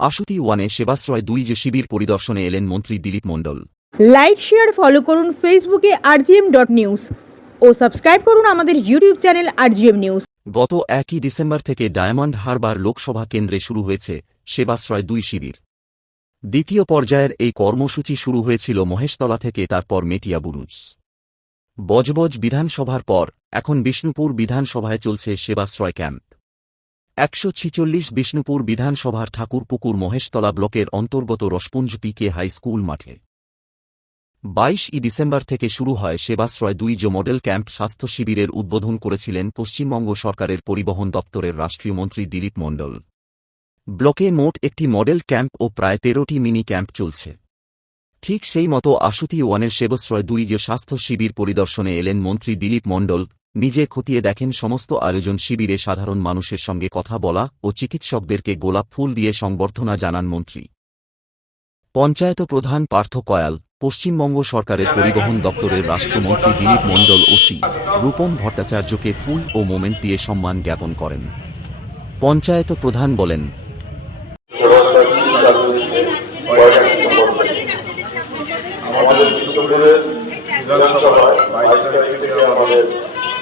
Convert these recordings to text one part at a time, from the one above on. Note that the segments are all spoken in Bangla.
আশুতি ওয়ানে সেবাশ্রয় দুই যে শিবির পরিদর্শনে এলেন মন্ত্রী Dilip Mondal. Like share follow করুন ফেসবুকে আরজিএম ডট নিউজ ও সাবস্ক্রাইব করুন আমাদের ইউটিউব চ্যানেল আরজিএম নিউজ। গত একই ডিসেম্বর থেকে ডায়মন্ড হারবার লোকসভা কেন্দ্রে শুরু হয়েছে সেবাশ্রয় দুই শিবির। দ্বিতীয় পর্যায়ের এই কর্মসূচি শুরু হয়েছিল মহেশতলা থেকে তারপর মেটিয়া বুরুজ। বজবজ বিধানসভার পর এখন বিষ্ণুপুর বিধানসভায় চলছে সেবাশ্রয় ক্যাম্প। একশো ছিচল্লিশ বিষ্ণুপুর বিধানসভার ঠাকুরপুকুর মহেশতলা ব্লকের অন্তর্গত রসপুঞ্জ পিকে হাই স্কুল মাঠে। বাইশ ই ডিসেম্বর থেকে শুরু হয় সেবাশ্রয় দুই জো মডেল ক্যাম্প স্বাস্থ্য শিবিরের উদ্বোধন করেছিলেন পশ্চিমবঙ্গ সরকারের পরিবহন দপ্তরের রাষ্ট্রীয় মন্ত্রী দিলীপ মণ্ডল। ব্লকে মোট একটি মডেল ক্যাম্প ও প্রায় তেরোটি মিনি ক্যাম্প চলছে। ঠিক সেই মতো আশুতি ওয়ানের সেবশ্রয় দুই যে স্বাস্থ্য শিবির পরিদর্শনে এলেন মন্ত্রী দিলীপ মণ্ডল নিজে খতিয়ে দেখেন সমস্ত আয়োজন শিবিরে সাধারণ মানুষের সঙ্গে কথা বলা ও চিকিৎসকদেরকে গোলাপ ফুল দিয়ে সংবর্ধনা জানান মন্ত্রী। পঞ্চায়েত প্রধান পার্থ কয়াল, পশ্চিমবঙ্গ সরকারের পরিবহন দপ্তরের রাষ্ট্রমন্ত্রী দিলীপ মণ্ডল ওসি রূপম ভট্টাচার্যকে ফুল ও মোমেন্ট দিয়ে সম্মান জ্ঞাপন করেন। পঞ্চায়েত প্রধান বলেন আমাদের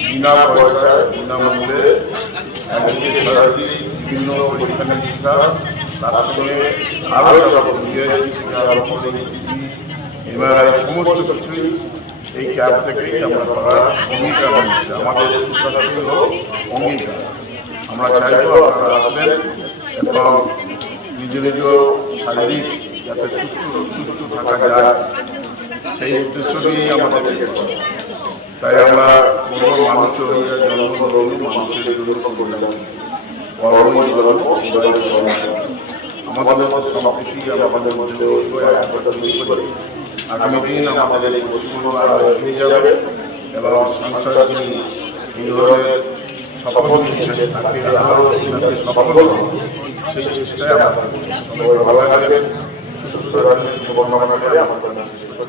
বিনা পয়সায় বিনামূল্যে একদিকে সারাদিন বিভিন্ন পরীক্ষা নিরীক্ষা তার সঙ্গে আরও যখন এমআরআই সমস্ত কিছুই এই ক্যাব থেকেই আমরা করার অঙ্গীকার নিচ্ছি আমাদের সুস্বাস্থ্য হলো অঙ্গীকার আমরা চাইব আপনারা আসবেন এবং নিজ নিজ শারীরিক যাতে সুস্থ সুস্থ থাকা যায় সেই উদ্দেশ্য নিয়েই আমাদের তাই আমরা কোনো মানুষ মানুষের জন্য আমাদের মধ্যে আগামী দিন আমাদের এই পশ্চিমবঙ্গ এগিয়ে যাবে এবং সফল যাতে সফল সেই চেষ্টায় আমরা ভালো থাকবেন, সুস্থ থাকবেন